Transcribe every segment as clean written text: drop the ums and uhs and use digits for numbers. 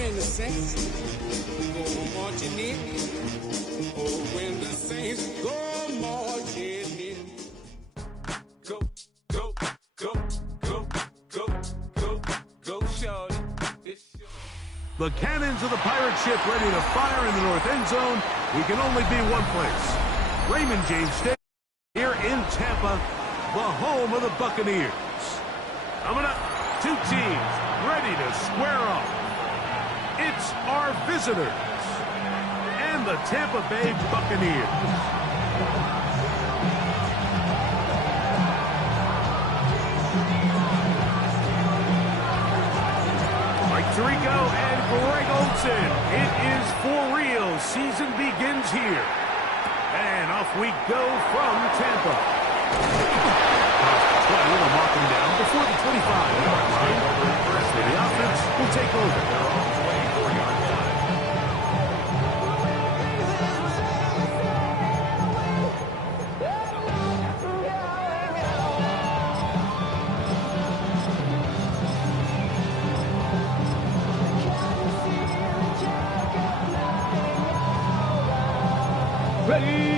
when the Saints go marching in. Oh, when the Saints go marching in. Go, go, go, go, go, go, go, shorty. The cannons of the pirate ship ready to fire in the north end zone. We can only be one place. Raymond James Stadium here in Tampa, the home of the Buccaneers. Coming up, two teams ready to square off. It's our visitors and the Tampa Bay Buccaneers. Mike Tirico and Greg Olsen. It is for real. Season begins here. And off we go from Tampa. 20 will mark him down before the 25-yard line. The offense will take over. They're on 24-yard line.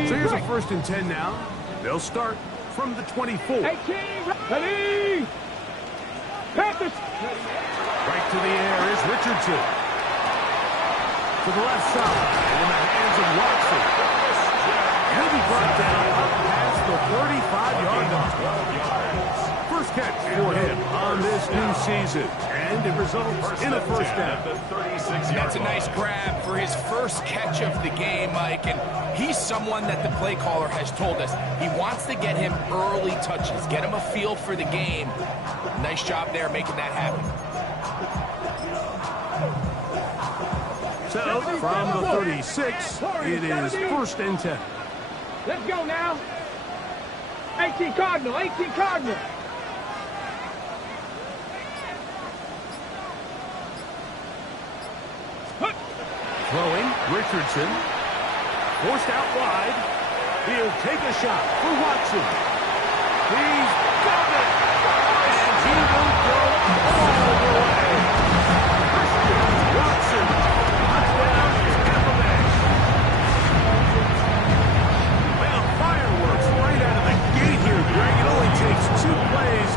So here's a 1st and 10 now. They'll start from the 24. 18, ready! Panthers! Right to the air is Richardson. To the left side, in the hands of Watson. He'll be brought down up past the 35-yard line. First catch for him on this new season, and it results in a first down. That's a nice grab for his first catch of the game, Mike, and he's someone that the play caller has told us he wants to get him early touches, get him a feel for the game. Nice job there making that happen. So, from the 36, it is 1st and 10. Let's go now. 18 Cardinal, 18 Cardinal. Throwing, Richardson. Forced out wide. He'll take a shot for Watson. He's got it. And he will go all the way. Watson. Touchdown, Tampa Bay. Well, fireworks right out of the gate here, Greg. It only takes 2 plays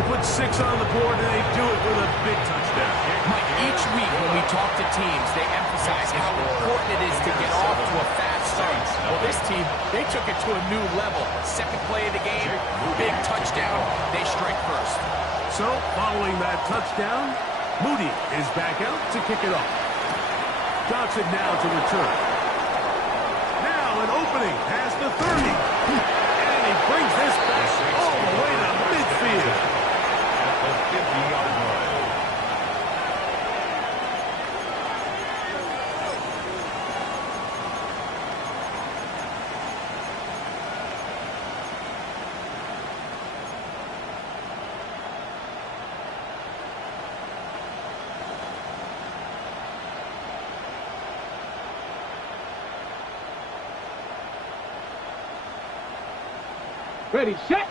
to put 6 on the board, and they do it with a big touchdown. Mike, each week when we talk to teams, they emphasize how important it is to get off to a fast start. Well, this team, they took it to a new level. Second play of the game, big touchdown. They strike first. So, following that touchdown, Moody is back out to kick it off. Johnson now to return. Now an opening past the 30. And he brings this back all the way to midfield. At the 50-yard line. Ready, set.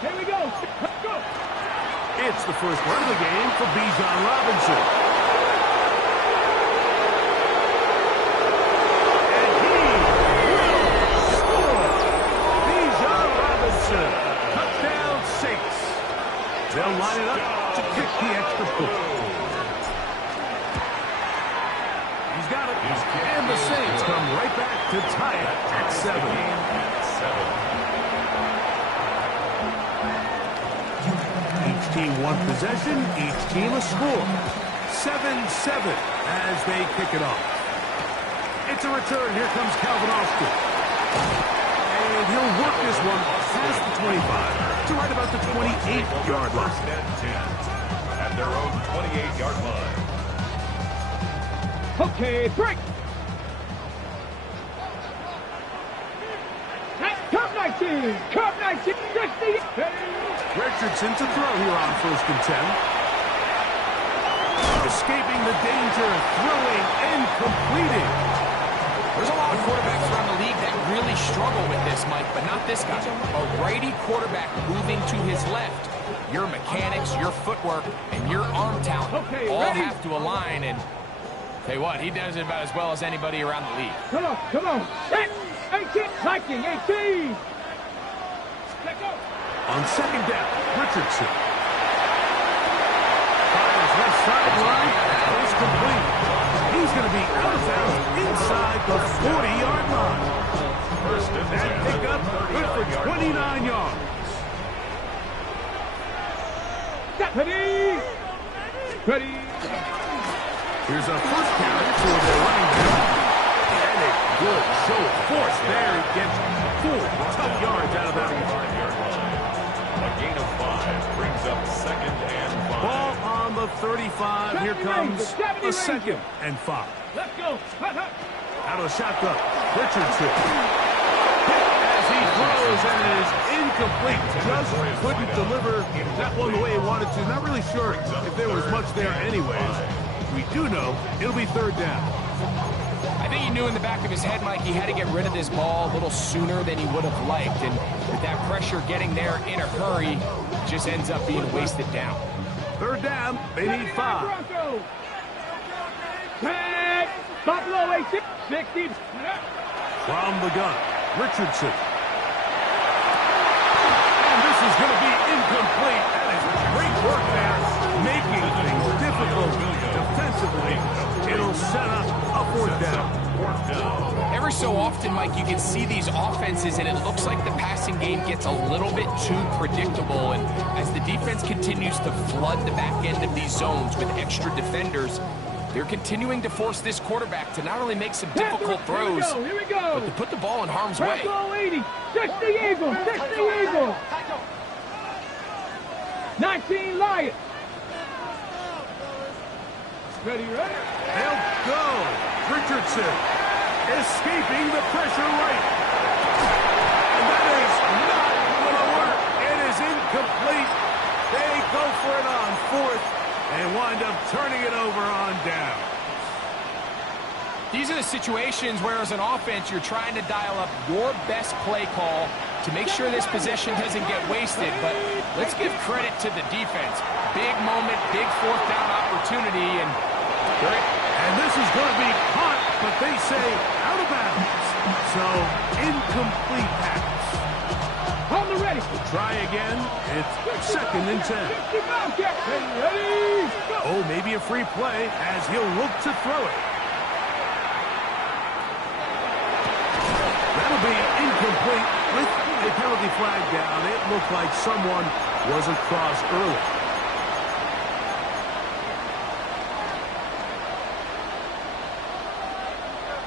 Here we go. Let's go. It's the first run of the game for Bijan Robinson. And he will score. Bijan Robinson. Touchdown Saints. They'll line it up to kick the extra point. He's got it. And the Saints come right back to tie it at 7. Each team one possession, each team a score. 7-7 as they kick it off. It's a return. Here comes Calvin Austin. And he'll work this one past the 25 to right about the 28-yard line. First and 10 at their own 28-yard line. Okay, break. Curve 19. Curve 19. 60. Richardson to throw here on 1st and 10. Escaping the danger, throwing and completing. There's a lot of quarterbacks around the league that really struggle with this, Mike, but not this guy. A righty quarterback moving to his left. Your mechanics, your footwork, and your arm talent all have to align. And tell you what, he does it about as well as anybody around the league. Come on, come on. Set. 18, Viking, 18. Let go. On second down, Richardson. Fires left sideline. That is complete. He's going to be out of bounds inside the 40-yard line. That pickup good for 29 yards. Ready. Ready. Here's a first carry for the running back. And a good show of force there. He gets 4 tough yards out of that one. A gain of 5 brings up 2nd and 5. Ball on the 35. Here comes a 2nd and 5. Let's go. Out of the shotgun, Richardson. As he throws, and it is incomplete. Just couldn't deliver that one the way he wanted to. Not really sure if there was much there anyways. We do know it'll be 3rd down. I think he knew in the back of his head, Mike, he had to get rid of this ball a little sooner than he would have liked. And with that pressure getting there in a hurry, it just ends up being wasted down. 3rd down, they need 5. Tag. Buffalo 18, 60. From the gun, Richardson. And this is going to be incomplete. That is great work there, making things difficult defensively. It'll set up a 4th down. Every so often, Mike, you can see these offenses, and it looks like the passing game gets a little bit too predictable. And as the defense continues to flood the back end of these zones with extra defenders, they're continuing to force this quarterback to not only make some difficult throws, but to put the ball in harm's way. 80. 60 Eagles. 60 Eagles. 19 Lions. Ready, ready. They'll go. Richardson escaping the pressure right. And that is not going to work. It is incomplete. They go for it on 4th. And wind up turning it over on down. These are the situations where, as an offense, you're trying to dial up your best play call to make sure this possession doesn't get wasted. But let's give credit to the defense. Big moment, big 4th down opportunity. And this is going to be caught, but they say out of bounds. So, incomplete pass. On the ready. Try again. It's 2nd and 10. Ready. Oh, maybe a free play as he'll look to throw it. That'll be incomplete with a penalty flag down. It looked like someone was across early.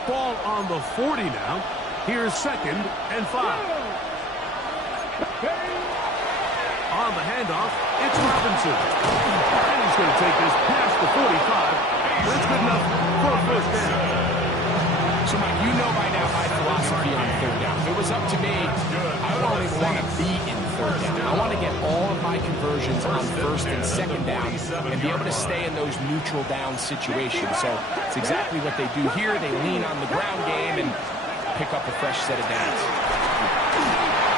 Ball on the 40 now. Here's 2nd and 5. On the handoff, it's Robinson. And he's going to take this past the 45. That's good enough for a 1st down. So, Mike, you know by now my philosophy on 3rd down. If it was up to me, I don't even want to be in 3rd down. I want to get all of my conversions on 1st and 2nd down and be able to stay in those neutral down situations. So it's exactly what they do here. They lean on the ground game and pick up a fresh set of downs.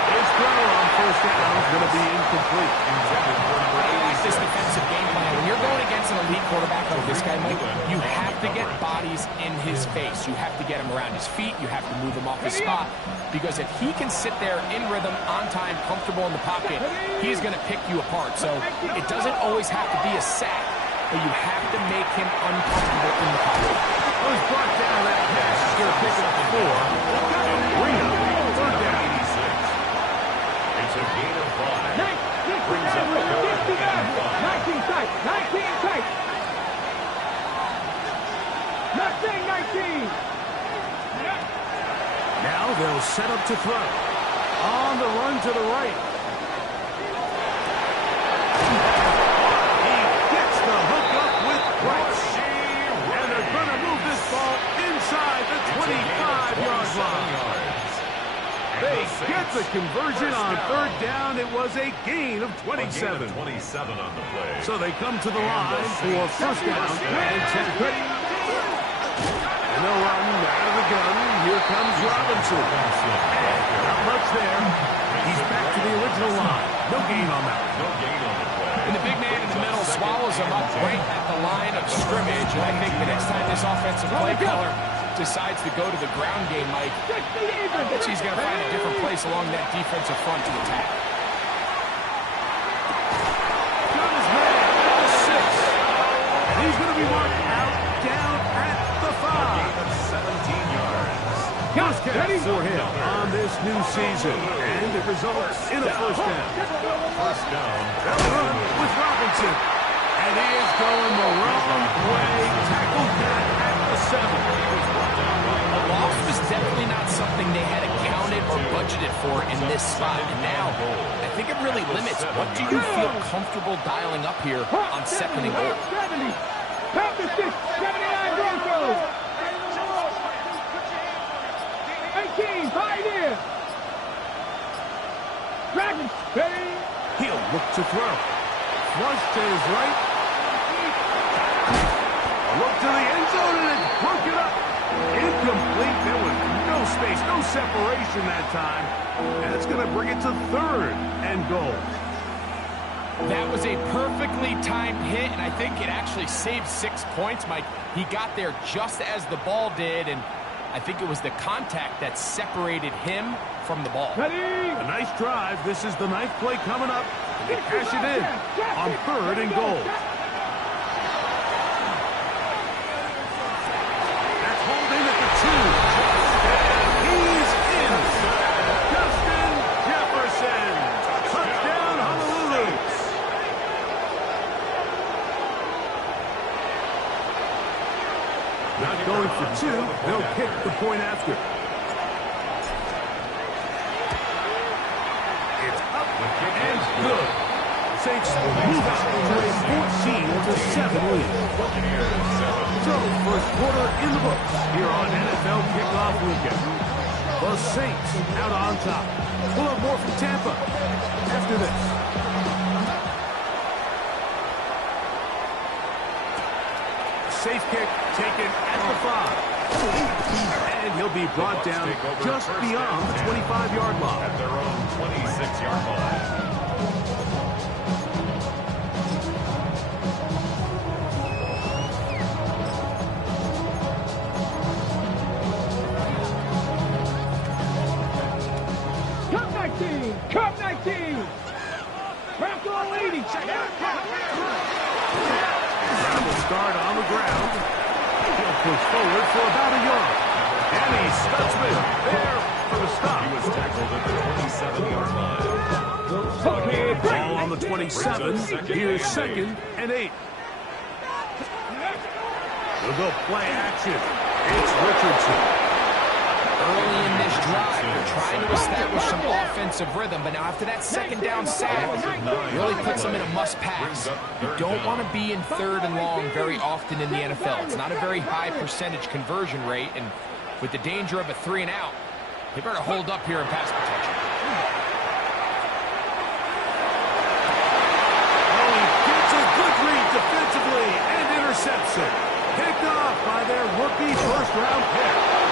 His throw on 1st down is going to be incomplete. I like this defensive game plan. When you're going against an elite quarterback like this guy, Mike, you have to get bodies in his face. You have to get him around his feet. You have to move him off his spot. Because if he can sit there in rhythm, on time, comfortable in the pocket, he's going to pick you apart. So it doesn't always have to be a sack, but you have to make him uncomfortable in the pocket. Was brought down that pass. He's going to pick up 4. Reno, 3rd down. It's a gain of 5. Brings up 19 tight. 19 tight. 19. Now they'll set up to throw. On the run to the right. He gets the hook up with Price. And they're going to move this ball inside the 25-yard line. They get the conversion on 3rd down. It was a gain of 27. 27 on the play. So they come to the line for 1st down and 10. And they'll run out of the gun. Here comes Robinson. And not much there. He's back to the original line. No gain on that. No gain on the play. And the big man in the middle swallows him up right at the line of scrimmage. And I think the next time this offensive play caller decides to go to the ground game, Mike, he's going to find a different place along that defensive front to attack. Got his man at the 6. And he's going to be marked out down at the 5. 17 yards. First catch for him on this new season. And it results in a first down. First down. With Robinson. And he is going the wrong way. Tackled back at the 7. A loss was definitely not something they had accounted or budgeted for in this spot. And now, I think it really limits what do you feel comfortable dialing up here on second and goal. 70. Pound the stick. 79 Broncos. 18. Pioneer. Dragons. He'll look to throw. Flush to his right. Look to the end zone and it's broken up. Incomplete. There was no space, no separation that time. And it's going to bring it to third and goal. That was a perfectly timed hit, and I think it actually saved 6 points, Mike. He got there just as the ball did, and I think it was the contact that separated him from the ball. A nice drive. This is the 9th play coming up. They cash it in on third and goal. That's holding at the 2. And he's in. Justin Jefferson. Touchdown, Honolulu. Not going for 2. They'll kick the point after. It's up and good. Saints move out to a 14-7 lead. So, first quarter in the books here on NFL Kickoff Weekend. The Saints out on top. We'll have more from Tampa after this. Safe kick taken at the 5. And he'll be brought down just beyond the 25-yard line. At their own 26-yard line. Cup 19. Bronco leading. Will start on the ground. He'll push forward for about a yard. And he Stutzman there for the stop. He was tackled at the 27-yard line. Ball on the 27. Here's second and 8. They'll go play action. It's Richardson. Early in this drive, they're trying to establish some offensive rhythm, but now after that second down sack, really puts them in a must-pass. You don't want to be in third and long very often in the NFL. It's not a very high percentage conversion rate, and with the danger of a 3-and-out, they better hold up here in pass protection. Oh, he gets a good read defensively and intercepts it. Picked off by their rookie first-round pick.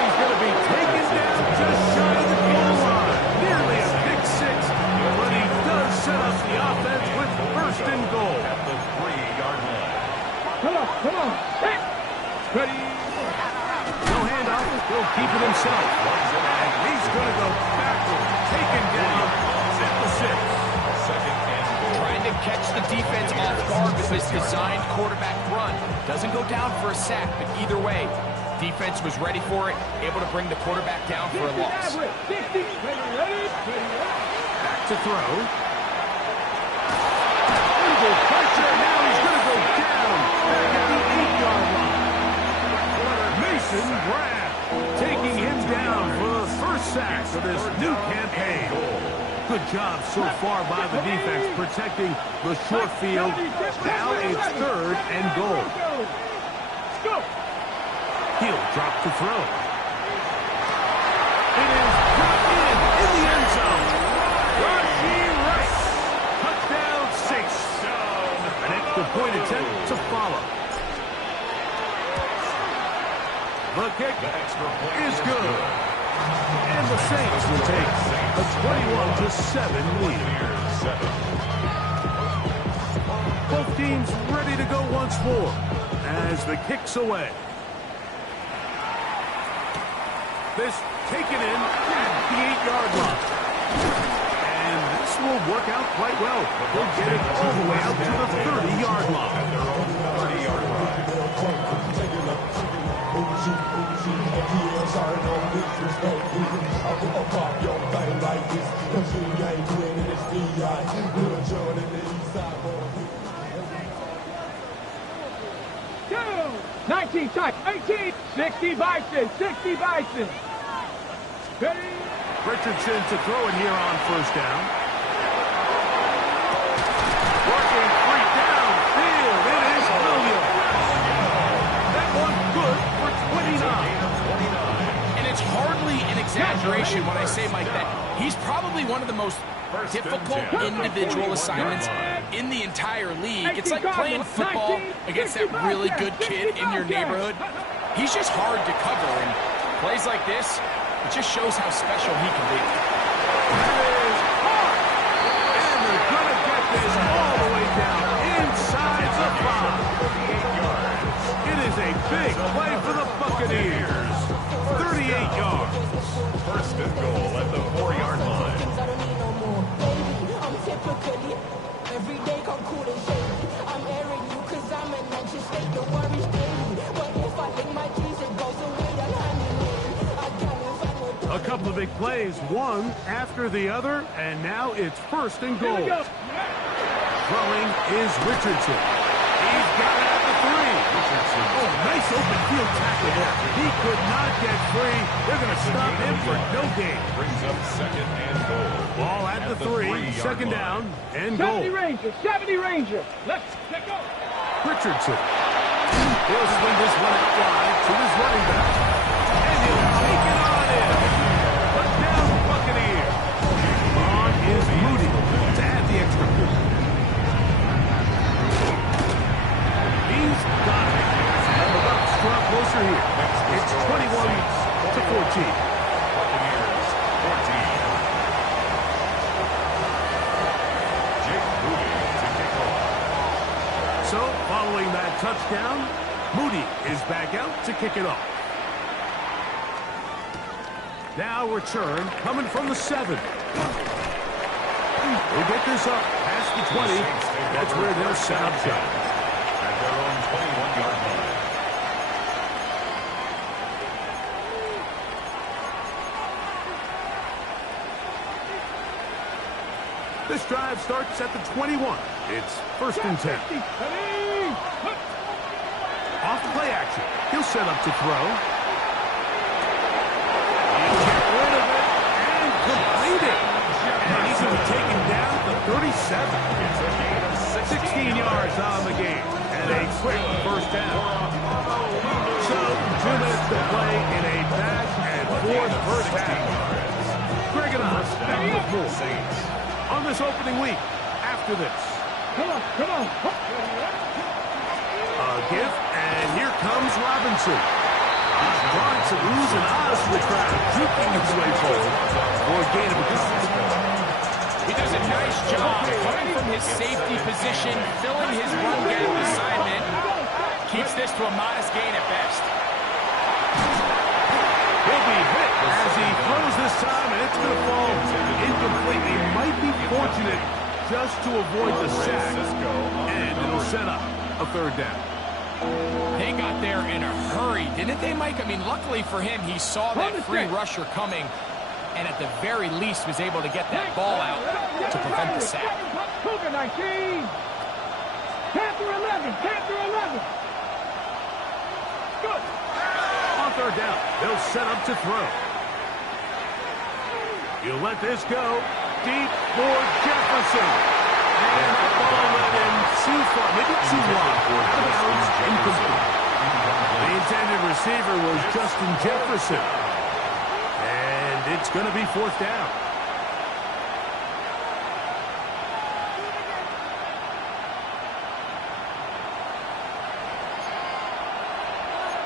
He's going to be taken down just shy of the goal line. Nearly a pick 6, but he does set up the offense with first and goal. At the 3-yard line. Come on. Hey. Ready. No handoff. He'll keep it himself. And he's going to go backwards. Taken down at the 6. Second and goal. Trying to catch the defense off guard with this designed quarterback run. Doesn't go down for a sack, but either way, defense was ready for it, able to bring the quarterback down for a loss. Back to throw. Under pressure, now he's going to go down back at the 8-yard line. Mason Graham taking him down for the first sack of this new campaign. Good job so far by the defense protecting the short field. Now it's third and goal. He'll drop the throw. It is brought in the end zone. Raheem Rice. Touchdown 6. An extra point attempt to follow. The kick is good. And the Saints will take a 21-7 lead. Both teams ready to go once more as the kick's away. This taken in at the 8-yard line. And this will work out quite well. They'll get it all the way out to the 30-yard line. 30-yard line. Two, 19 tight, 18, 60 Bison, 60 Bison. Ready? Richardson to throw it here on first down. Working free downfield. It is Williams. That one good for 29. And it's hardly an exaggeration when I say, Mike, that he's probably one of the most difficult individual assignments in the entire league. It's like playing football against that really good kid in your neighborhood. He's just hard to cover, and plays like this, it just shows how special he can be. That is hard. And they're going to get this all the way down inside the 5. It is a big play for the Buccaneers. 38 yards. First and goal at the 4-yard line. Every day come cool and shady. I'm airing you cause I'm an anxious state. The worries daily. But if I hit my keys, it goes away. A couple of big plays, one after the other, and now it's first and goal. Throwing is Richardson. He's got it at the 3. Richardson. Oh, nice open field tackle there. He could not get free. They're going to stop him for no gain. Brings up second and goal. Ball at the 3, second down, and 70 goal. Ranger, 70 Ranger. Let's go. Richardson. He'll swing this one out wide to his running back. And he'll take it on in. Touchdown, Buccaneers. On is Moody to add the extra point. He's got it. And the Bucs draw closer here. It's 21-14. Buccaneers 14. Jake Moody to kick off. So, following that touchdown, Moody is back out to kick it off. Now return coming from the 7. They get this up past the 20. That's where they'll set up shop. At their own 21-yard line. This drive starts at the 21. It's first and 10. Off play action. He'll set up to throw. He'll get rid of it and complete it. And he's going to be taken down to 37. It's a gain of 16 yards on the game. And a quick first down. So, 2 minutes to play in a back and forth first half. Greg and us back with more on this opening week after this. Come on, come on. A gift, and here comes Robinson. He's drawing some oohs and ahs from the crowd, juking his way forward for a gain of a couple. He does a nice job coming from his safety position, filling his run gap assignment. Keeps this to a modest gain at best. He'll be hit as he throws this time, and it's going to fall incomplete. He might be fortunate just to avoid the sack, and it'll set up a third down. They got there in a hurry, didn't they, Mike? I mean, luckily for him, he saw that free rusher coming, and at the very least was able to get that ball out to prevent the sack. Cougar 19. Panther 11. Panther 11. Good. On third down, they'll set up to throw. You let this go deep for Jefferson. And the ball let him too far, maybe too long. Out of bounds, incomplete. The intended receiver was Justin Jefferson. And it's going to be fourth down.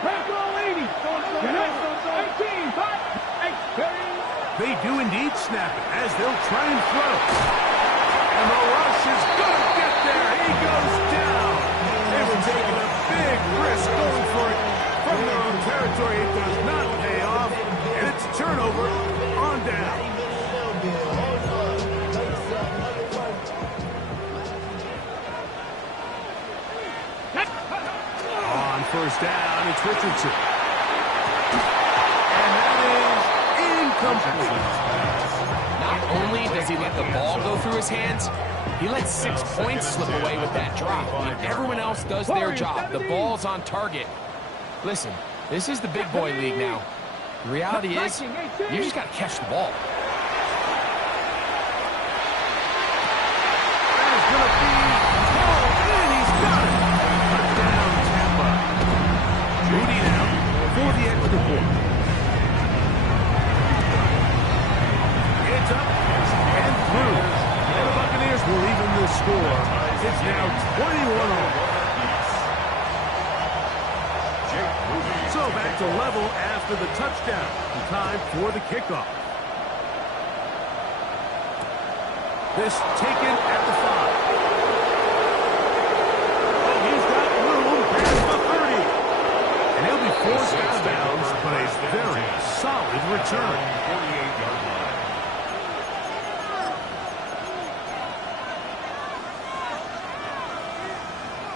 Back all 80. do indeed snap it as they'll try and throw. And the rush is going to get there. He goes down. They were taking a big risk going for it from their own territory. It does not pay off, and it's a turnover on down. On first down, it's Richardson. And that is incomplete. Not only does he let the ball go through his hands, he lets 6 points slip away with that drop. And everyone else does their job. The ball's on target. Listen, this is the big boy league now. The reality is, you just got to catch the ball. That is going to be called in. He's got it. Touchdown, Tampa. Judy now for the extra point. It's up and through. And the Buccaneers will even the score. It's now 21-all. So back to level after the touchdown. Time for the kickoff. This taken at the 5. Oh, he's got room past the 30. And he'll be forced out of bounds, but a very solid return. 48-yard line.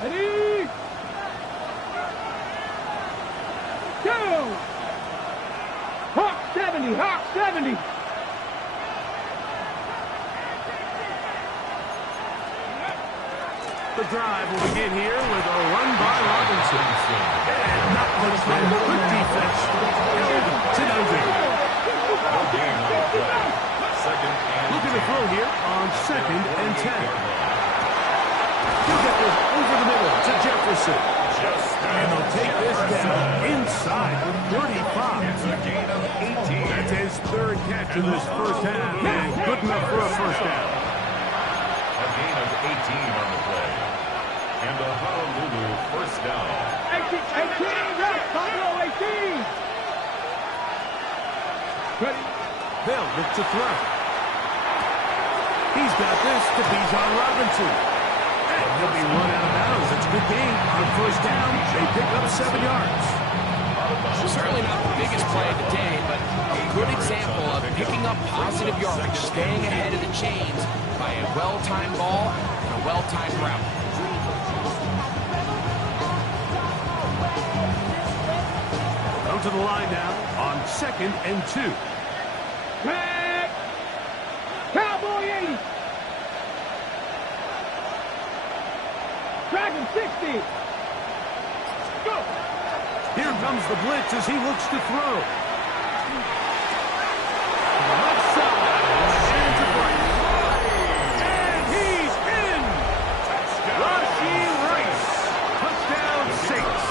Ready? Go! Hawk 70, Hawk 70. The drive will begin here with a run by Robinson. And not much from the good defense. Held to no gain. No gain on the play. Second and Looking to throw here on 2nd and 10. He'll get this over the middle to Jefferson. And they'll take this down inside the 35. It's a gain of 18. That's his 3rd catch in this first half, and good enough for a first down. A gain of 18 on the play. And a Honolulu first down. 18, up, Buffalo 18. Ready? They'll look to throw. He's got this to Bijan Robinson. And he'll be run out of bounds. It's a good game. On first down, they pick up 7 yards. Certainly not the biggest play of the day, but a good example of picking up positive yardage, staying ahead of the chains by a well-timed ball and a well-timed route. Go to the line now on 2nd and 2. Back. Cowboy 80. Dragon 60. Go. Here comes the blitz as he looks to throw. Left side. Hands it right. And he's in. Rashee Rice. Touchdown Saints.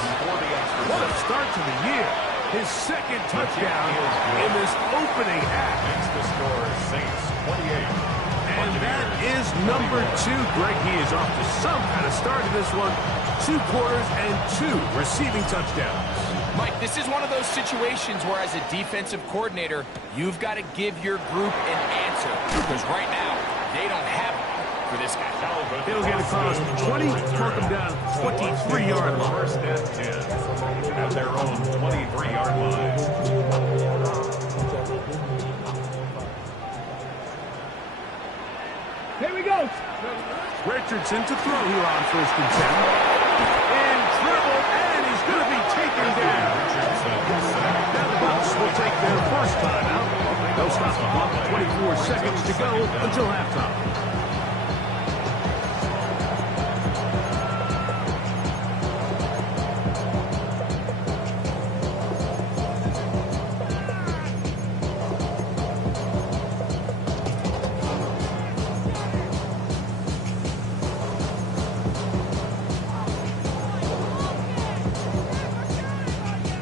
What a start to the year. His 2nd touchdown in this opening half. Makes the score Saints 28. And that is number 2. Greg, he is off to some kind of start in this one. 2 quarters and 2 receiving touchdowns. Mike, this is one of those situations where as a defensive coordinator, you've got to give your group an answer. Because right now, they don't have it for this guy. It'll get across 20, mark them down 23-yard line. First and 10 at their own 23-yard line. Here we go. Richardson to throw here on 1st and 10. In trouble, and he's going to be taken down. Now the Bucs will take their first time out. They'll stop the clock with 24 seconds to go until halftime.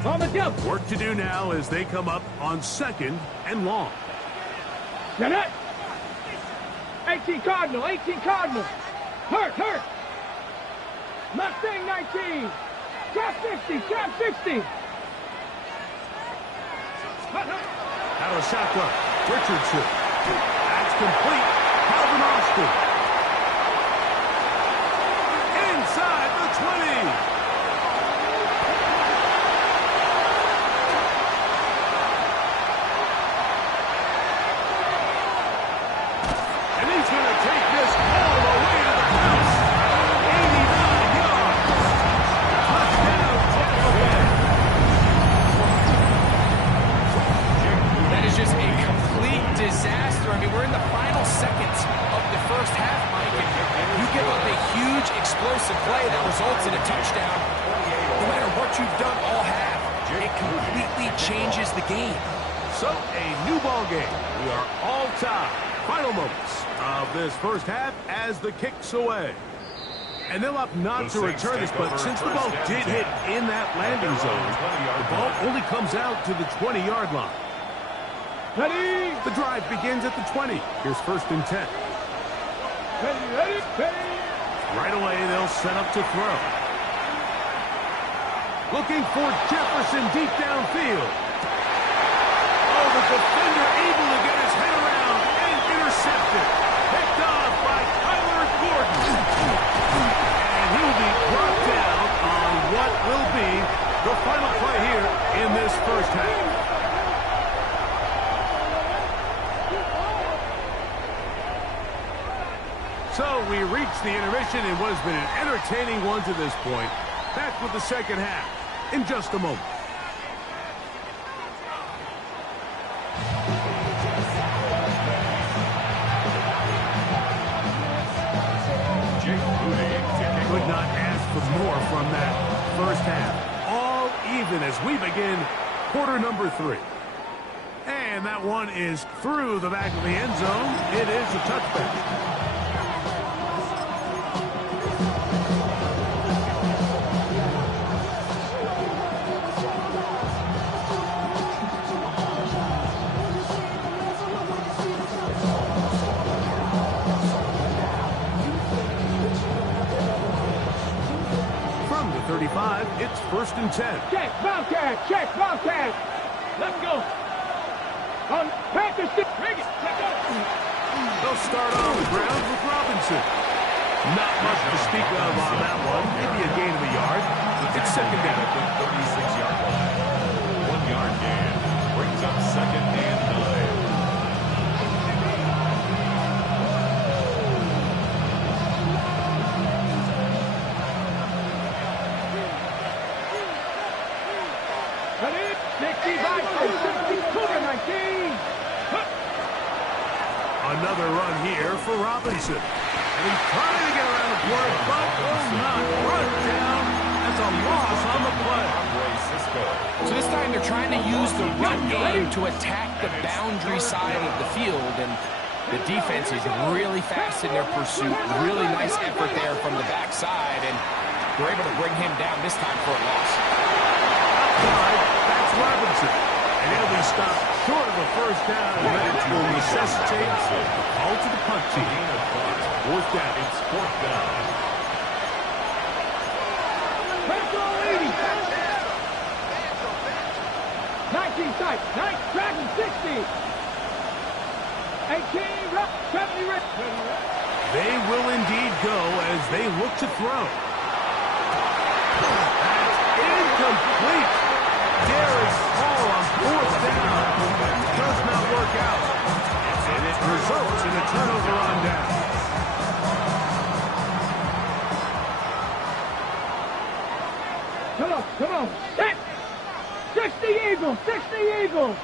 On the jump. Work to do now as they come up on 2nd and long. Get it. 18 Cardinal, 18 Cardinal. Hurt. Mustang 19. Trap 60, trap 60. Out of shotgun. Richardson. That's complete. Calvin Austin. Inside the 20. And he's going to take this all the way to the house. 89 yards. Touchdown, Tampa Bay. That is just a complete disaster. I mean, we're in the final seconds of the first half, Mike, and you give up a huge explosive play that results in a touchdown. No matter what you've done all half, it completely changes the game. So, a new ball game. We are all tied. Final moments of this first half as the kick's away. And they'll opt not to return this, but since the ball did hit in that landing zone, the ball only comes out to the 20-yard line. Ready? The drive begins at the 20. Here's 1st and 10. Ready? Right away, they'll set up to throw. Looking for Jefferson deep downfield. Oh, the defender able to get his head around and intercepted. Picked off by Kyler Gordon. And he'll be brought down on what will be the final play here in this first half. So we reach the intermission in what has been an entertaining one to this point. Back with the second half in just a moment. Could not ask for more from that first half. All even as we begin quarter number 3. And that one is through the back of the end zone. It is a touchback. From the 35, it's 1st and 10. Check, Bobcat. Let's go. On Panthers, bring it. Check out. They'll start on the ground with Robinson. Not much to speak of on that one. Maybe a gain of a yard. It's second down. At the 36-yard line. 1-yard gain. Brings up 2nd and 9. Ready? 65-19. Another run here for Robinson. And he's trying to get around the corner, but will not run down. That's a loss on the play. So this time they're trying to use the run game to attack the boundary side of the field, and the defense is really fast in their pursuit. Really nice effort there from the backside, and they're able to bring him down this time for a loss. Outside, that's Robinson. And he'll be stopped short of a first down, and that will necessitate a call to the punt team. 4th down. It's 4th down. Retro 80. 19 tight. 9 tracking 60. 18 rep. 70 rep. They will indeed go as they look to throw. That's incomplete. Darius Hall on 4th down. Does not work out. And it results in a turnover on down. Come on. Set. 60 Eagles. 60 Eagles.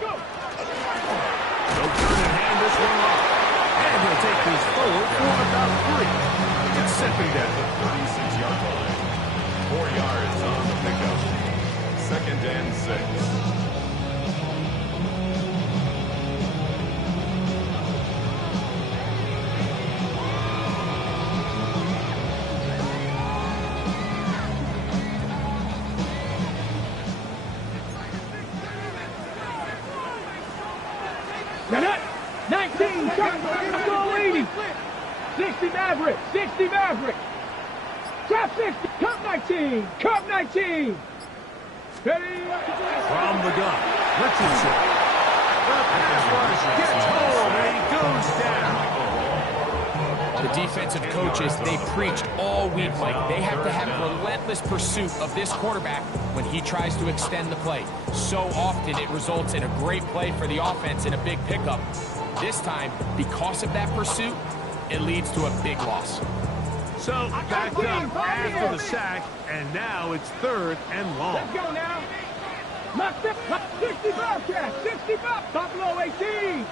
Go. They'll turn and hand this one off. And he'll take this forward for about 3. It's second down. 36-yard line. 4 yards on the pickup. 2nd and 6. Get it. 19 Let's go, 80. 60 Maverick. 60 Maverick. Top 60. Cup 19. Cup 19. Ready? From the gun, Richardson. The pass rush gets home, and he goes down. The defensive coaches, they preached all week, Mike. They have to have relentless pursuit of this quarterback when he tries to extend the play. So often it results in a great play for the offense and a big pickup. This time, because of that pursuit, it leads to a big loss. So back up after the sack, and now it's 3rd and long. Let's go now. Knock 60 Bobcat. 60 Bob. Buffalo 18.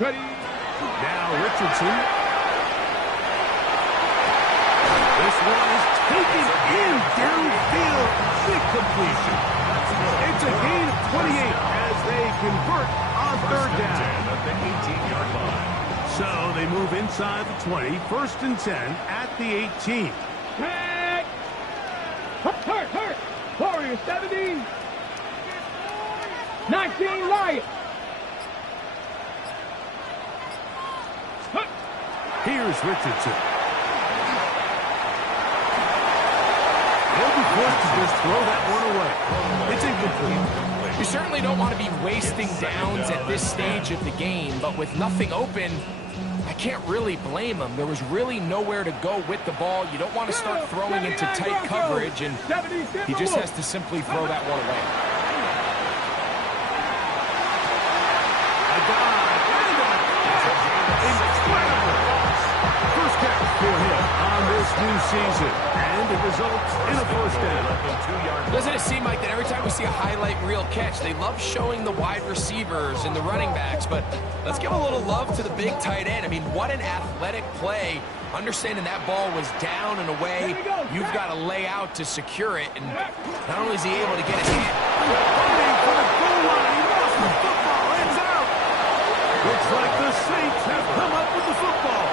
Ready? Now Richardson. This one is taken in downfield. Big completion. It's a gain of 28 as they convert on 3rd down. At the 18-yard line. So they move inside the 20, 1st and 10 at the 18. Tag. Hurt. Warrior 70. 19 Lion. Here's Richardson. They'll be forced to just throw that one away. It's incomplete. You certainly don't want to be wasting downs at this stage of the game, but with nothing open, I can't really blame him. There was really nowhere to go with the ball. You don't want to start throwing into tight coverage, and he just has to simply throw that one away. A dive and a incredible first catch for him on this new season, and it results in a 1st down. Doesn't it seem like that every time we see a highlight reel catch, they love showing the wide receivers and the running backs, but let's give a little love to the big tight end. I mean, what an athletic play. Understanding that ball was down and away, you've got to lay out to secure it, and not only is he able to get his hand. Running for the goal line, he lost the football, ends out. Looks like the Saints have come up with the football.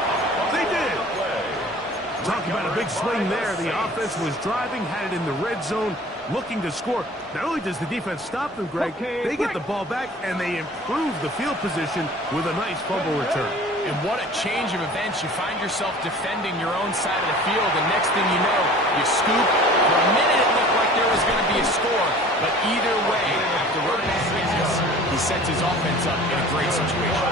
They did. Talk about a big swing there. The offense was driving, had it in the red zone, looking to score. Not only does the defense stop them, Greg, they get the ball back, and they improve the field position with a nice fumble return. And what a change of events. You find yourself defending your own side of the field, and next thing you know, you scoop. For a minute, it looked like there was going to be a score, but either way, after running his business, he sets his offense up in a great situation.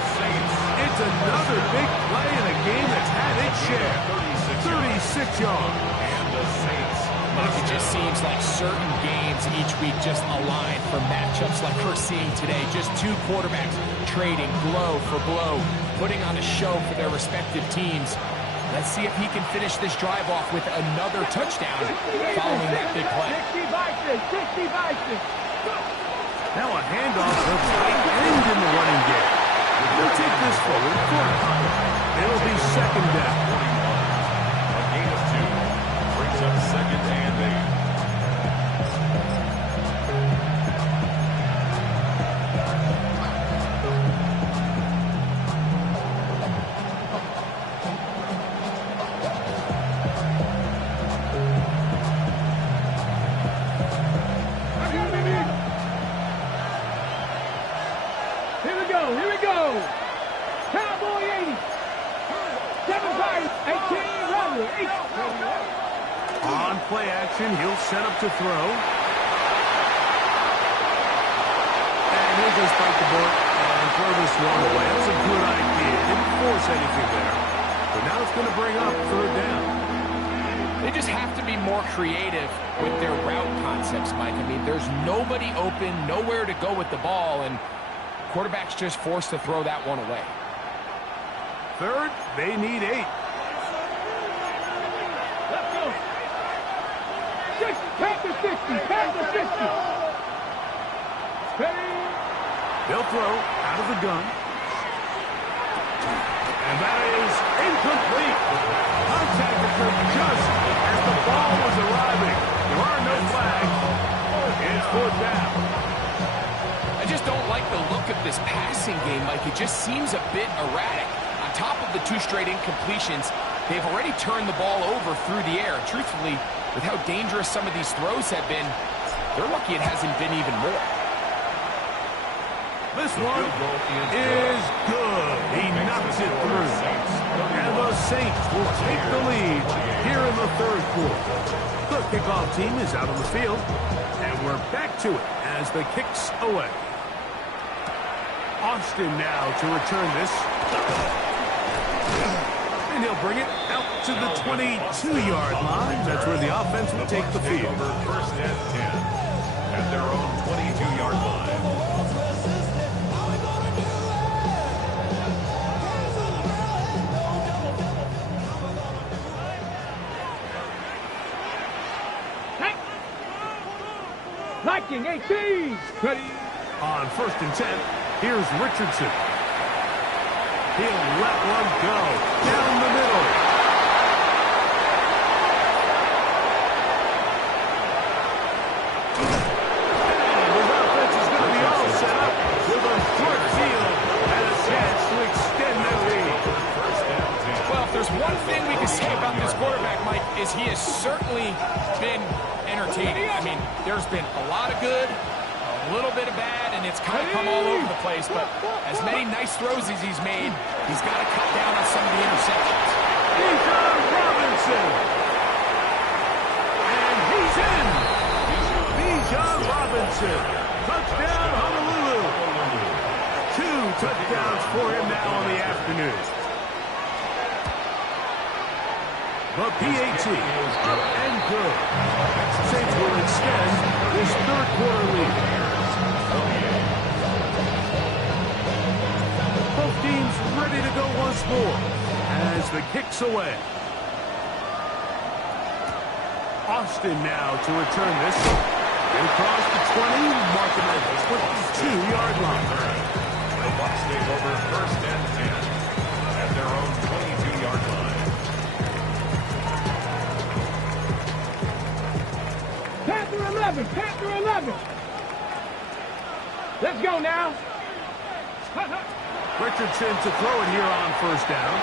It's another big play in a game that's had its share. 36 yards. And the Saints. Look, it just seems like certain games each week just align for matchups like we're seeing today. Just two quarterbacks trading blow for blow, putting on a show for their respective teams. Let's see if he can finish this drive off with another touchdown following that big play. 60 Bison. Now a handoff to tight end in the running game. They'll take this forward. It'll be 2nd down. A gain of 2 brings up 2nd and 8. Here we go. Cowboy 80. 7 Bison. 18 Runner. On play action, he'll set up to throw. And he'll just bite the bullet and throw this one away. That's a good idea. Didn't force anything there. But now it's going to bring up 3rd down. They just have to be more creative with their route concepts, Mike. I mean, there's nobody open, nowhere to go with the ball, and quarterback's just forced to throw that one away. 3rd, they need 8. Let's go. 60. Panther 60. Panther 60. Ready. They'll throw out of the gun. And that is incomplete. Contact occurred just as the ball was arriving. There are no flags. It's 4th down. I just don't like the look of this passing game. Like, it just seems a bit erratic. On top of the 2 straight incompletions, they've already turned the ball over through the air. Truthfully, with how dangerous some of these throws have been, they're lucky it hasn't been even more. This one is good. He knocks it through. And the Saints will take the lead here in the third quarter. The kickoff team is out on the field. And we're back to it as the kick's away. Austin now to return this. And he'll bring it out to the 22-yard line. That's where the offense will take the field. First and 10 at their own 22-yard line. Viking 18. Ready. On 1st and 10, here's Richardson. He'll let one go down the middle. And his offense is going to be all set up with a short field and a chance to extend their lead. Well, if there's one thing we can say about this quarterback, Mike, is he has certainly been entertaining. I mean, there's been a lot of good, a little bit of bad, and it's kind of come all over the place. But as many nice throws as he's made, he's got to cut down on some of the interceptions. Bijan Robinson. And he's in. Bijan Robinson. Touchdown, Honolulu. 2 touchdowns for him now on the afternoon. The PAT up and good. Saints will extend this third quarter lead. Both teams ready to go once more as the kick's away. Austin now to return this. And across the 20, mark him at the 22-yard line. The Bucs take over first and 10 at their own 22-yard line. Panther 11. Panther 11. Let's go now. Richardson to throw it here on first down.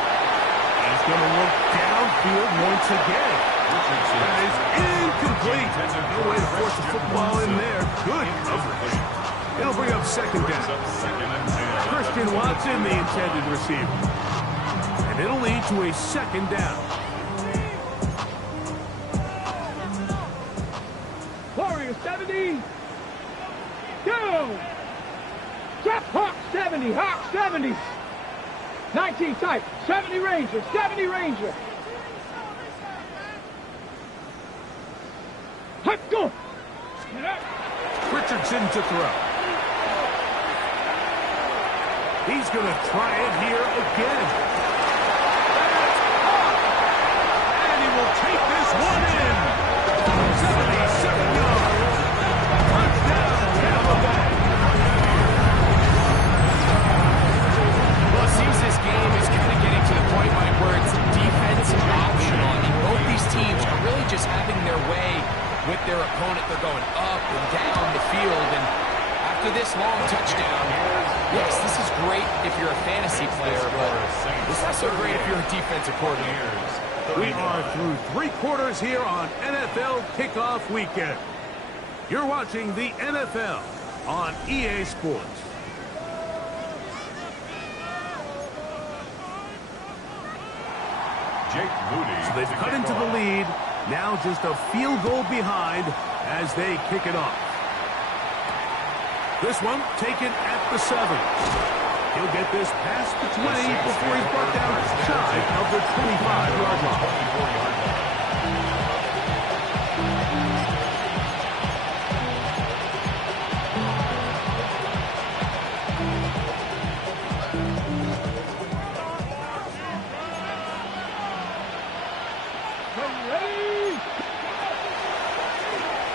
He's going to look downfield once again. That is incomplete. No way to force the football in there. Good coverage. It'll bring up second down. Christian Watson, the intended receiver. And it'll lead to a second down. Warriors 70. Go. Trap Hawk 70. Hawk 70. 19 type. 70 Ranger. 70 Ranger. Hot go. Richardson to throw. He's going to try it here again. And he will take this one in. 77 yards. Touchdown, Tampa Bay. Well, it seems this game is kind of getting to the point, Mike, where it's defense optional. I mean, both these teams are really just having their way with their opponent. They're going up and down the field, and after this long touchdown, yes, this is great if you're a fantasy player, but it's not so great if you're a defensive coordinator. We are through 3 quarters here on NFL Kickoff Weekend. You're watching the NFL on EA Sports. Jake Moody. So they've cut into the lead. Now just a field goal behind as they kick it off. This one taken at the 7. He'll get this past the 20 before he's brought down shy of the 25-yard line.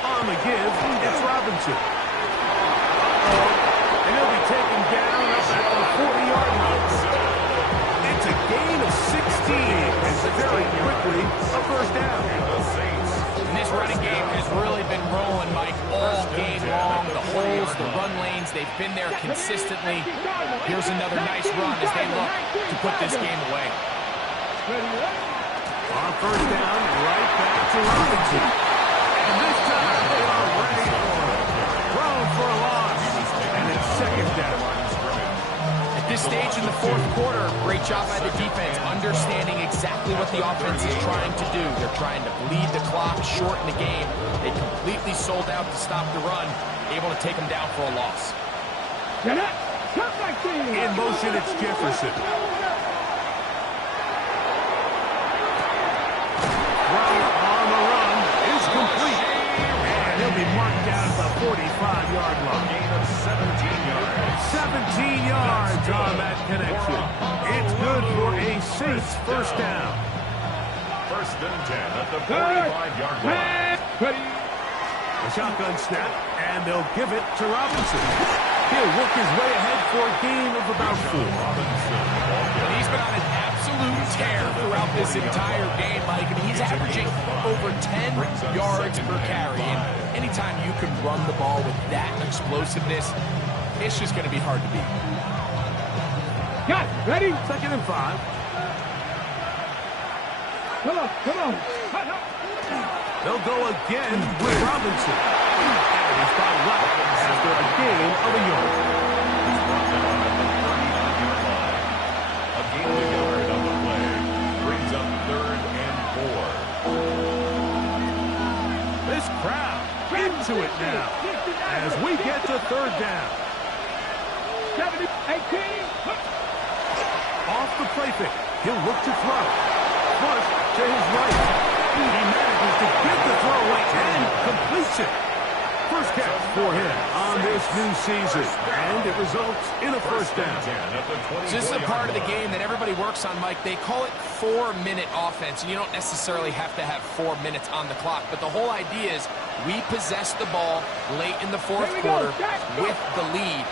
On the give, it's Robinson. And he'll be taken down up at the 40-yard line. It's a gain of 16. And very quickly, a first down. And this running game has really been rolling, Mike, all game long. The holes, the run lanes, they've been there consistently. Here's another nice run as they look to put this game away. On first down, right back to Robinson. And this time, they are ready for it. Thrown for a loss. And it's second down. this stage in the fourth quarter, great job by the defense, understanding exactly what the offense is trying to do. They're trying to bleed the clock, shorten the game. They completely sold out to stop the run, able to take them down for a loss. In motion, it's Jefferson. Throw on the run is complete. And he'll be marked down at the 45-yard line. Gain of 17 yards. 17 yards on that connection. It's good for a Saints first down. First and 10 at the 45-yard line. A shotgun snap, and they'll give it to Robinson. He'll work his way ahead for a gain of about 4. He's been on an absolute tear throughout this entire game, Mike. I mean, he's averaging over 10 yards per carry. And anytime you can run the ball with that explosiveness, it's just going to be hard to beat. Got it. Ready? 2nd and 5. Come on. They'll go again with Robinson. And he's bottled up after a gain of a yard. He's brought down at the 39-yard line. A gain of a yard on the play. Brings up 3rd and 4. This crowd into it now as we get to 3rd down. 70, 18. Off the play fake. He'll look to throw. Flush to his right. He manages to get the throw away and completes it. First catch for him on this new season, and it results in a first down. So this is a part of the game that everybody works on, Mike. They call it 4-minute offense, and you don't necessarily have to have 4 minutes on the clock, but the whole idea is we possess the ball late in the fourth quarter with the lead.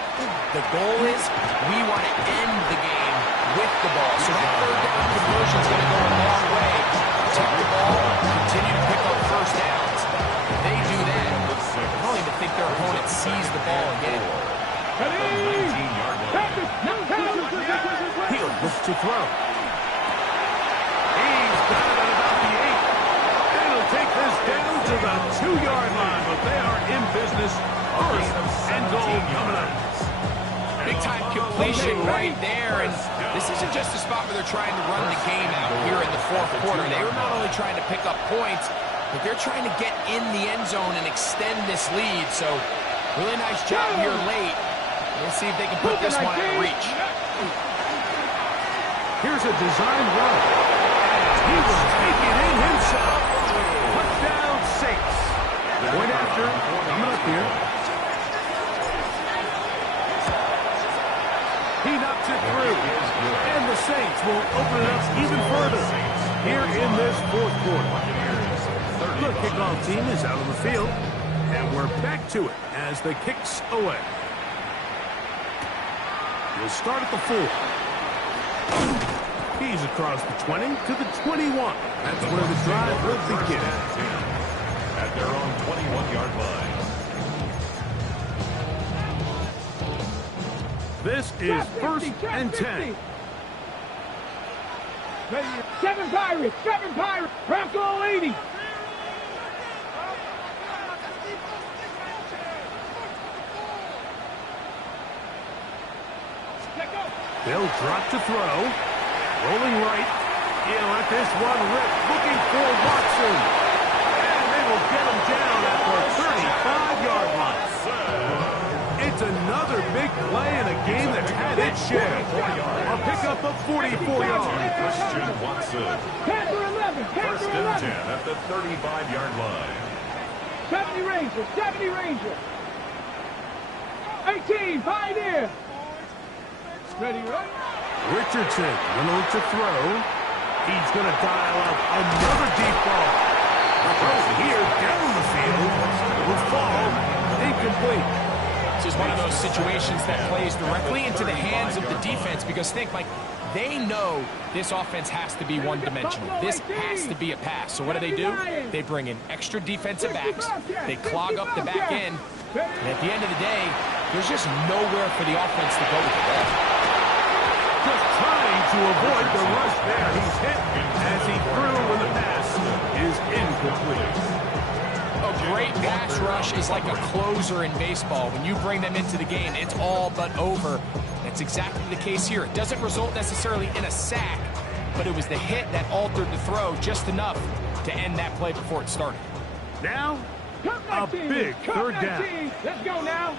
The goal is we want to end the game with the ball. So that 3rd down conversion is going to go a long way. Protect the ball, continue to pick up first downs. If they do that, I don't even think their opponent sees the ball again. He'll look to throw. He's got it at about the 8. And he'll take this down to the 2-yard line, but they are in business. First and goal coming up. Big-time completion right there, and this isn't just a spot where they're trying to run the game out here in the fourth quarter. They were not only trying to pick up points, but they're trying to get in the end zone and extend this lead. So, really nice job here late. We'll see if they can put this one out of reach. Here's a design run. He will take it in himself. Touchdown Saints. Point after, coming up here. He knocks it through. And the Saints will open it up even further here in this fourth quarter. The kickoff team is out on the field, and we're back to it as the kicks away. We'll start at the 4. He's across the 20 to the 21. That's where the drive will begin. At their own 21-yard line. This is 1st and 10. 7 Pirates. Bronco 80. They'll drop to throw. Rolling right. He'll let this one rip. Looking for Watson. And they will get him down at the 35-yard line. It's another big play in a game that's had its share. A pickup of 44 yards. Christian Watson. Panther 11. First and 10 at the 35-yard line. 70 Ranger. 18, Pioneer. Ready, right? Richardson gonna look to throw. He's gonna dial up another deep ball. The throw here down the field will fall incomplete. This is one of those situations that plays directly into the hands of the defense because think, Mike, they know this offense has to be one-dimensional. This has to be a pass. So what do? They bring in extra defensive backs. They clog up the back end. And at the end of the day, there's just nowhere for the offense to go with the ball. Just trying to avoid the rush there. He's hit as he threw when the pass is incomplete. A great pass rush is like a closer in baseball. When you bring them into the game, it's all but over. And That's exactly the case here. It doesn't result necessarily in a sack, but it was the hit that altered the throw just enough to end that play before it started. Now, a big third down. Let's go now.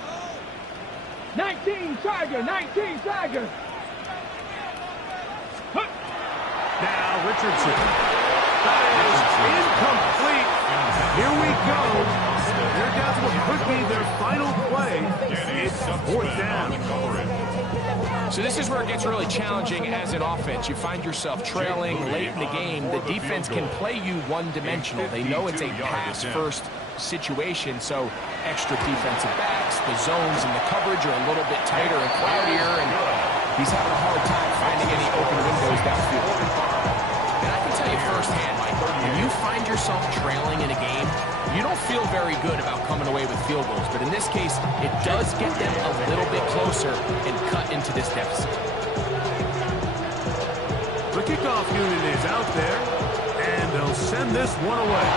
19 Tiger, 19 Tiger. Now Richardson. That is incomplete. Here we go. They're down to what could be their final play. It's fourth down. So this is where it gets really challenging as an offense. You find yourself trailing late in the game. The defense can play you one-dimensional. They know it's a pass-first situation, so extra defensive backs, the zones and the coverage are a little bit tighter and cloudier, and he's having a hard time finding any open windows downfield. And I can tell you firsthand, Mike, when you find yourself trailing in a game, you don't feel very good about coming away with field goals, but in this case, it does get them a little bit closer and cut into this deficit. The kickoff unit is out there, and they'll send this one away.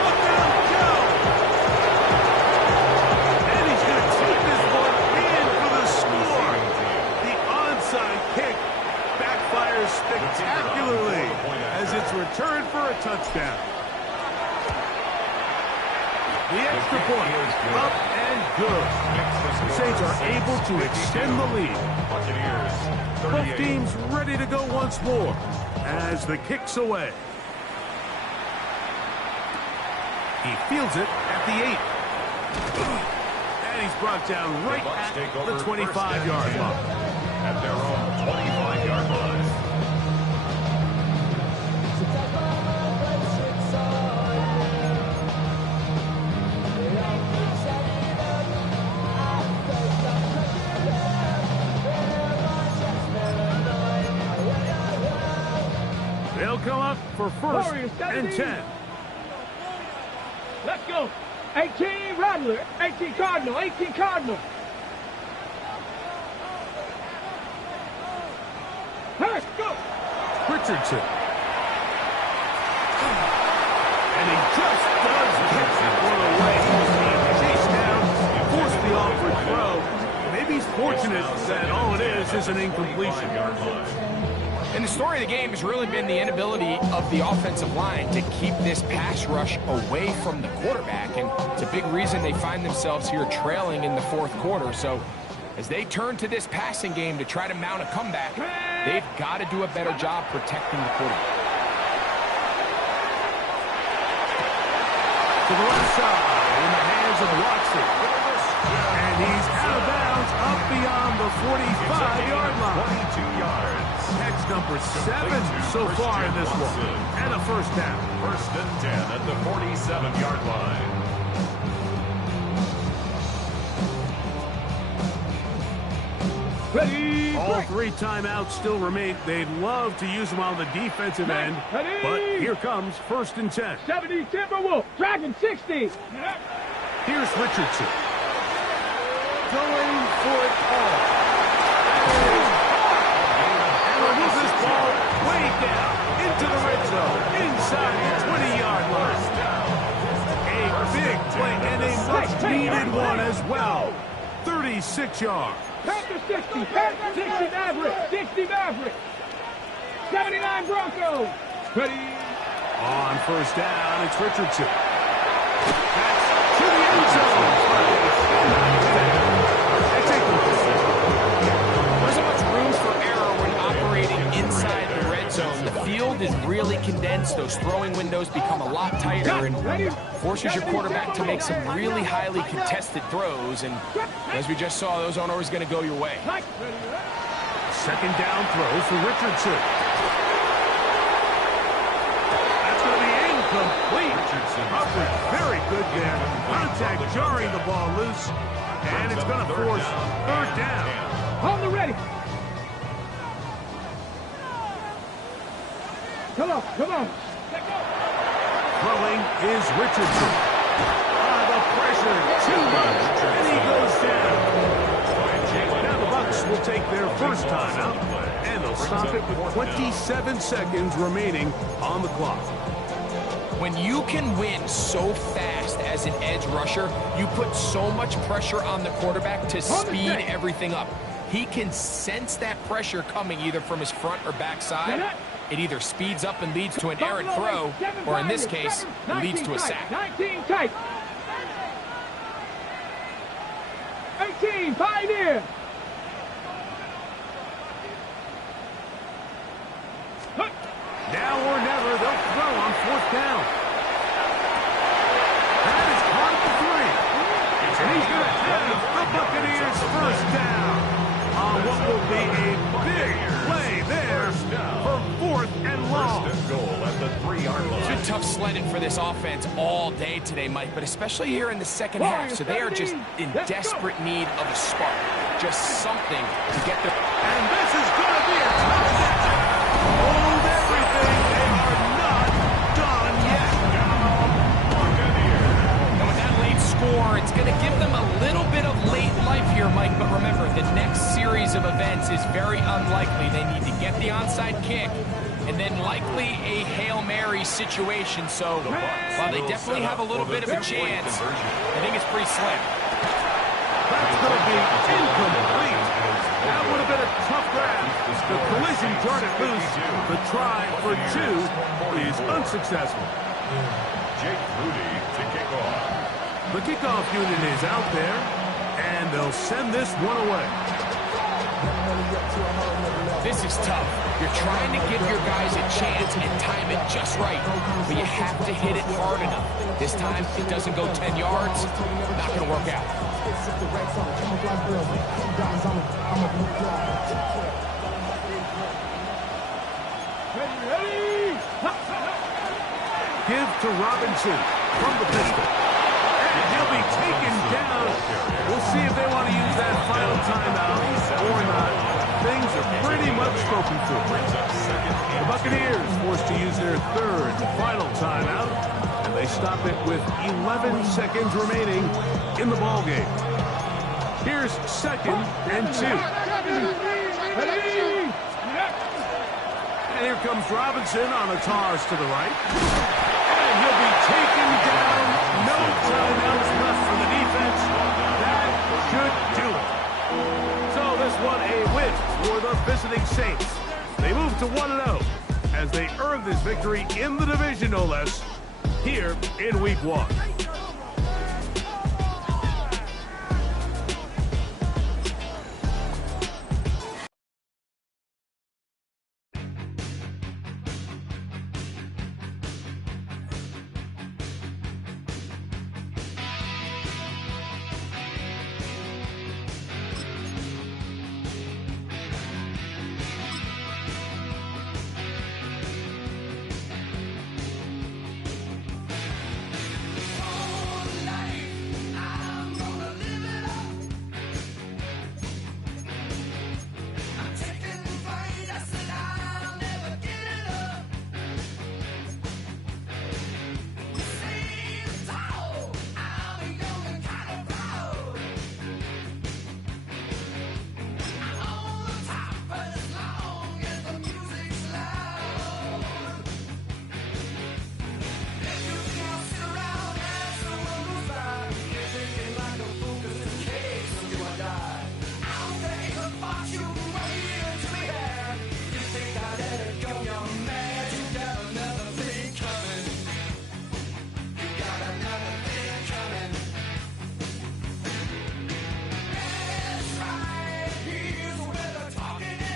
Look out, go! And he's going to take this one in for the score. The onside kick backfires spectacularly as it's returned for a touchdown. The extra point is up and good. The Saints are able to extend the lead. Both teams ready to go once more as the kick's away. He fields it at the 8. And he's brought down right at the 25-yard line. At their own 25-yard line. They'll come up for first and 10. Let's go. 18 Rattler, 18 Cardinal, 18 Cardinal. Let's go. Richardson. And he just does catch that one away. He was chased down, forced the awkward throw. Maybe he's fortunate that all it is an incompletion. And the story of the game has really been the inability of the offensive line to keep this pass rush away from the quarterback. And it's a big reason they find themselves here trailing in the fourth quarter. So as they turn to this passing game to try to mount a comeback, they've got to do a better job protecting the quarterback. To the left side, in the hands of Watson. And he's out of bounds up beyond the 45-yard line. 22 yards. Catch number 7 so far in this one. And a first down. First and 10 at the 47-yard line. Ready. All 3 timeouts still remain. They'd love to use them on the defensive end. But here comes first and 10. 70 Timberwolf, Dragon 60. Here's Richardson. Going for it all. And we'll move this ball way down into the red zone, inside the 20-yard line. A big play and a much-needed one as well. 36 yards. Panther 60, Panther 60 Maverick, 60 Maverick. 79 Broncos. Ready. On first down, it's Richardson. That's to the end zone. There's not much room for error when operating inside the red zone. The field is really condensed. Those throwing windows become a lot tighter and forces your quarterback to make some really highly contested throws. And as we just saw, those aren't always going to go your way. Second down throw for Richardson. That's going to be incomplete. Coverage very good there. Contact jarring the ball loose. And it's going to force third down. On the ready. Come on, come on. Throwing is Richardson. The pressure, too much, and he goes down. Now the Bucs will take their first timeout, and they'll stop it with 27 seconds remaining on the clock. When you can win so fast as an edge rusher, you put so much pressure on the quarterback to speed everything up. He can sense that pressure coming either from his front or back side. It either speeds up and leads to an errant throw, or in this case, it leads to a sack. 19 tight. 18, pioneer. Now or never, they'll throw on 4th down. That is caught at the 3. And he's going to have the Buccaneers first down on what will be a big play there for 4th and long. First and goal at the 3-yard line. It's been tough sledding for this offense all day today, Mike, but especially here in the second half. So they are just in desperate need of a spark. Just something to get their... And this is going to be a touchdown. Hold everything. They are not done yet. And with that late score, it's going to give them a little bit of late life here, Mike. But remember, the next series of events is very unlikely. They need to get the onside kick and then likely a Hail Mary situation. So while they definitely have a little bit of a chance, I think it's pretty slim. That's going to be incomplete. That would have been a tough grab. The collision turned it loose. The try for 2 is unsuccessful. Jake Rudy to kick off. The kickoff unit is out there, and they'll send this one away. This is tough. You're trying to give your guys a chance and time it just right, but you have to hit it hard enough. This time, it doesn't go 10 yards. Not going to work out. Give to Robinson from the pistol. And he'll be taken down. We'll see if they want to use that final timeout or not. Things are pretty much spoken for. The Buccaneers forced to use their 3rd final timeout, and they stop it with 11 seconds remaining in the ballgame. Here's 2nd and 2. And here comes Robinson on the Tars to the right. And he'll be taken down. No timeouts left for the defense. That should do it. So this one a win for the visiting Saints. They move to 1-0 as they earn this victory in the division, no less, here in Week 1.